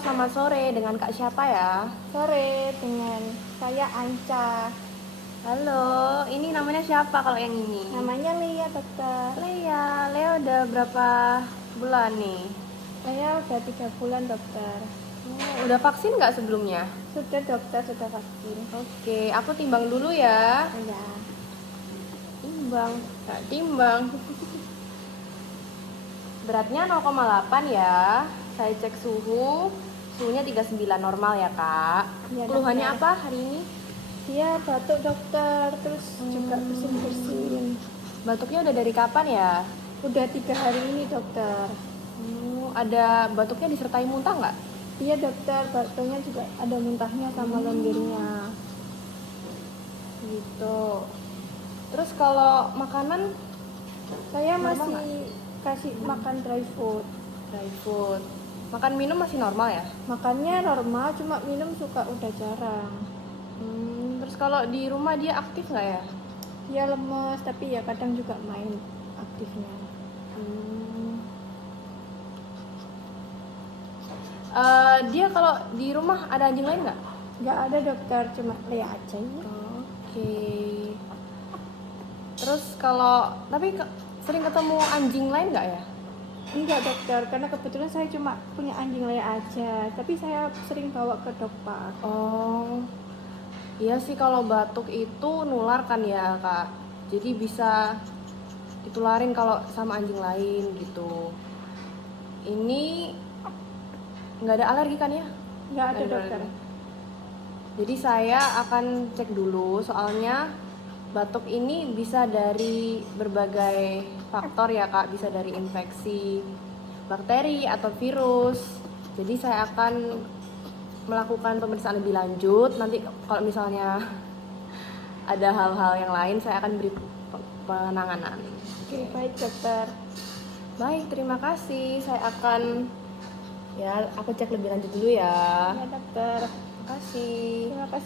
selamat sore. Dengan Kak siapa ya? Sore, dengan saya Anca. Halo, ini namanya siapa kalau yang ini? Namanya Lia, dokter. Lea udah berapa bulan nih? Saya udah 3 bulan, dokter. Udah vaksin nggak sebelumnya? Sudah, dokter, sudah vaksin. Oke, aku timbang dulu ya. Ya. Timbang, Kak timbang. Beratnya 0,8 ya. Saya cek suhunya 39 normal ya Kak. Iya, Keluhannya dokter. apa hari ini? Dia batuk, dokter, terus juga bersin-bersin. Batuknya udah dari kapan ya? Udah 3 hari ini, dokter. Ada batuknya disertai muntah nggak? Iya, dokter, batuknya juga ada muntahnya sama lendirnya. Gitu. Terus kalau makanan Saya Normal masih kasih makan dry food. dry food, makan minum masih normal ya? Makannya normal, cuma minum suka udah jarang. Terus kalau di rumah dia aktif nggak ya? Dia lemes, tapi ya kadang juga main aktifnya. Dia kalau di rumah ada anjing lain nggak? Nggak ada, dokter, cuma Lea aja ya. Oke. Terus kalau sering ketemu anjing lain nggak ya? Enggak, dokter, karena kebetulan saya cuma punya anjing Lea aja, tapi saya sering bawa ke dog park. Oh, iya sih kalau batuk itu nular kan ya Kak. Jadi bisa ditularin kalau sama anjing lain gitu. Ini nggak ada alergi kan ya? Nggak ada, dokter. Jadi saya akan cek dulu, soalnya batuk ini bisa dari berbagai faktor ya Kak, bisa dari infeksi bakteri atau virus. Jadi saya akan melakukan pemeriksaan lebih lanjut. Nanti kalau misalnya ada hal-hal yang lain, saya akan beri penanganan. Oke, baik, dokter. Baik, terima kasih. Saya akan aku cek lebih lanjut dulu ya. Ya, dokter. Terima kasih. Terima kasih.